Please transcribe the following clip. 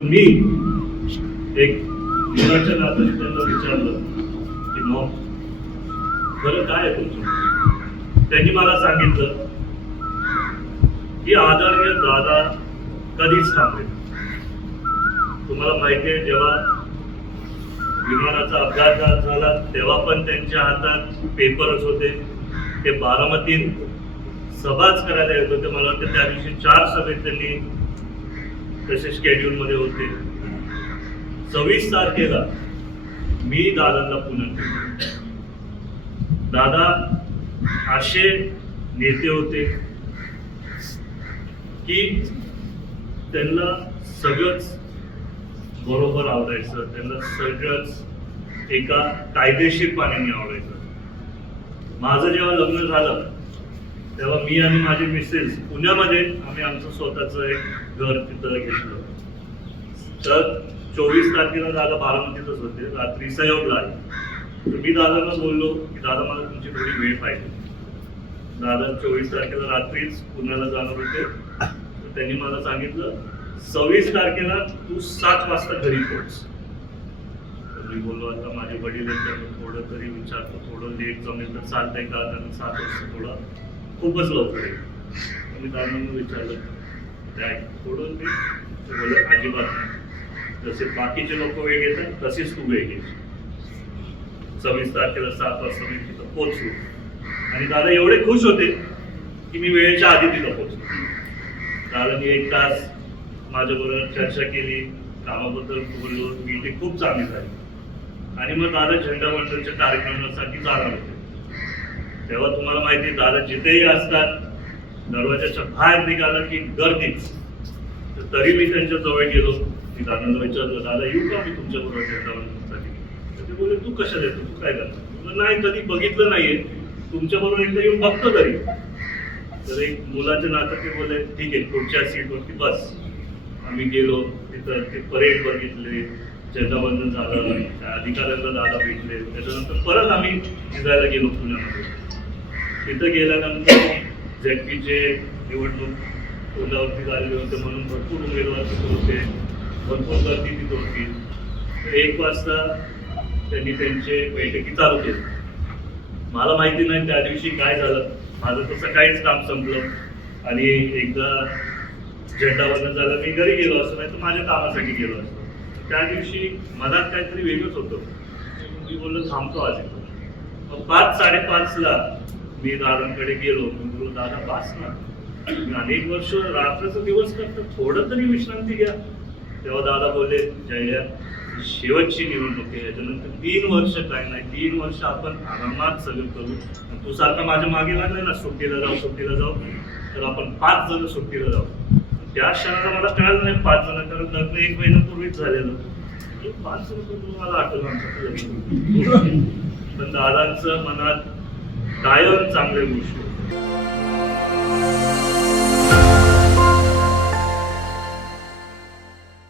मी एक मुलाच्या नात्याने त्यांना विचारलं की मग खरं काय आहे तुमचं. त्यांनी मला सांगितलं की आदरणीय दादा कधीच थांबले. तुम्हाला माहिती आहे, जेव्हा विमानाचा अपघात झाला तेव्हा पण त्यांच्या हातात पेपरच होते. ते बारामतीत सभाच करायला येत होते. मला वाटतं त्या दिवशी 4 सभेत त्यांनी तसे शेड्यूल मध्ये होते. 26 तारखेला मी दादांना पुण्यात गेलो. दादा असे नेते होते की त्यांना सगळंच बरोबर आवडायचं, त्यांना सगळंच एका कायदेशीर पाण्याने आवडायचं. माझं जेव्हा लग्न झालं तेव्हा मी आणि माझी मिसेस पुण्यामध्ये आम्ही आमचं स्वतःचं एक घर तिथं घेतलं. तर 24 तारखेला दादा बारामतीतच होते. रात्री सहयोगला आले. तर मी दादांना बोललो की दादा मला तुमची थोडी वेळ पाहिजे. दादा 24 तारखेला रात्रीच पुण्याला जाणार होते. तर त्यांनी मला सांगितलं 26 तारखेला तू 7 वाजता घरी पोहोच. तर मी बोललो आता माझे वडील आहेत, त्यांना थोडं तरी विचारतो, थोडं लेट जमेल तर चालतंय का, कारण 7 वाजता थोडं खूपच लवकर आहे. मी दादांना विचारलं काय थोडं ते बोलले अजिबात नाही. जसे बाकीचे लोक वेळ घेतात तसेच तू वेळ घे. 26 तारखेला 7 वाजता मी तिथं पोहोचलो आणि दादा एवढे खुश होते की मी वेळेच्या आधी तिथं पोहोचलो. दादांनी 1 तास माझ्याबरोबर चर्चा केली, कामाबद्दल बोललो. मीटिंग खूप चांगली झाली आणि मग दादा झेंडा मंडळाच्या कार्यक्रमासाठी जाणार होते. तेव्हा तुम्हाला माहिती, दादा जिथेही असतात दरवाजाच्या बाहेर निघाला की गर्दीच. तरी मी त्यांच्या जवळ गेलो. मी दादांना विचारलं दादा येऊ का मी तुमच्या बरोबर झेंडा मंडळासाठी. तर ते बोलले तू कशाला येतो, तू काय करतो. नाही कधी बघितलं नाहीये, तुमच्या बरोबर एकदा येऊन बघतो तरी. तर एक मुलाच्या नात्यात ते बोलले ठीक आहे पुढच्या सीटवरती बस. आम्ही गेलो तिथं ते परेड बघितले, झेंडावंदन झालं, त्या अधिकाऱ्यांना दादा भेटले. त्याच्यानंतर परत आम्ही फिरायला गेलो पुण्यामध्ये. तिथं गेल्यानंतर झेडपीचे निवडणूक तोंडावरती झालेले होते म्हणून भरपूर उमेदवार तिथे होते, भरपूर गर्दी तिथे होती. 1 वाजता त्यांनी त्यांचे बैठकी चालू केली. मला माहिती नाही त्या दिवशी काय झालं. माझं तसं काहीच काम संपलं आणि एकदा झेंडावंदन झालं मी घरी गेलो असतो, नाही तर माझ्या कामासाठी गेलो असतो. त्या दिवशी मनात काहीतरी वेगळंच होतं. मी बोललो थांबतो आज इथं. मग 5-5:30ला मी दादांकडे गेलो. मी बोललो दादा बास ना, मी अनेक वर्ष रात्रीचा दिवस करतो, थोडं तरी विश्रांती घ्या. तेव्हा दादा बोलले जया शेवटची निवडणूक आहे, याच्यानंतर 3 वर्ष काय नाही, 3 वर्ष आपण आरामात सगळं करू. तू सारखा माझ्या मागे लागलाय ना सुट्टीला जाऊ, तर आपण 5 जण सुट्टीला जाऊ. त्या क्षणाला मला कळलं नाही 5 जण, कारण लग्न 1 महिन्यापूर्वीच झालेलं. 5 जण तुम्हाला आठवलं आमचं. पण दादांचं मनात कायम चांगल्या गोष्टी.